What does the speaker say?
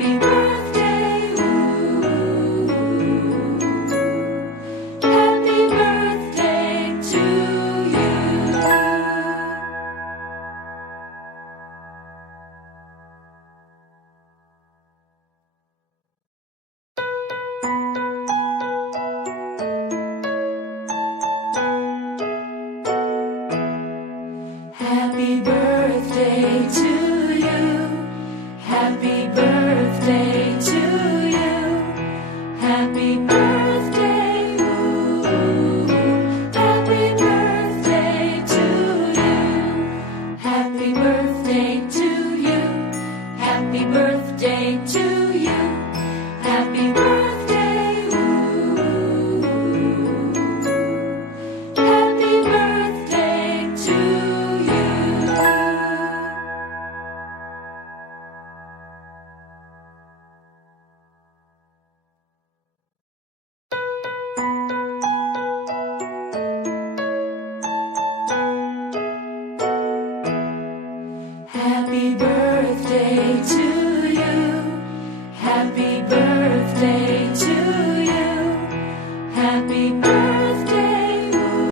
Happy birthday, ooh. Happy birthday to you. Happy birthday to you. Happy birthday to you. Happy birthday, ooh. Happy birthday to you. Happy birthday to you. Happy birthday to you. Happy birthday, ooh. Happy birthday to you. Happy birthday.